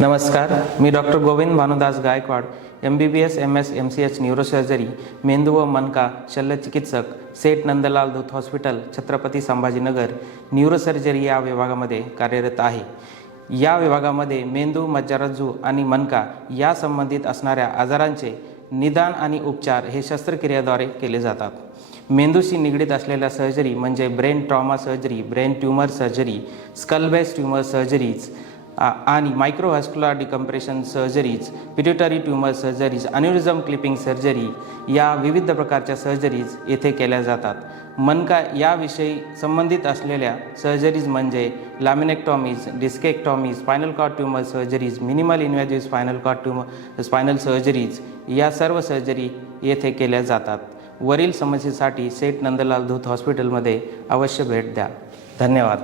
नमस्कार, मी doctor Govind Bhanudas Gaikwad, MBBS MS MCH neurosurgery, मेंदू व मनका शल्यचिकित्सक, सेठ नंदलाल धूत हॉस्पिटल, छत्रपती संभाजीनगर, न्यूरोसर्जरी या विभागामध्ये कार्यरत आहे। या विभागामध्ये मेंदू, मज्जारज्जू आणि मनका या संबंधित असणाऱ्या आजारांचे निदान आणि उपचार हे शस्त्रक्रियेद्वारे केले जातात। मेंदूशी निगडीत असलेल्या सर्जरी म्हणजे brain trauma surgery, brain tumour surgery, skull base tumour surgeries आणि microvascular decompression surgeries, pituitary tumour surgeries, अॅन्युरिझम clipping surgery या विविध प्रकारच्या सर्जरीज येथे केल्या जातात। मनका याविषयी संबंधित असलेल्या सर्जरीज म्हणजे लॅमिनेक्टॉमीज, डिस्केक्टॉमीज, spinal cord tumour surgeries, minimal invasive spinal cord tumour spinal surgeries या सर्व सर्जरी येथे केल्या जातात। वरील समस्येसाठी सेठ नंदलाल धूत हॉस्पिटलमध्ये अवश्य भेट द्या। धन्यवाद।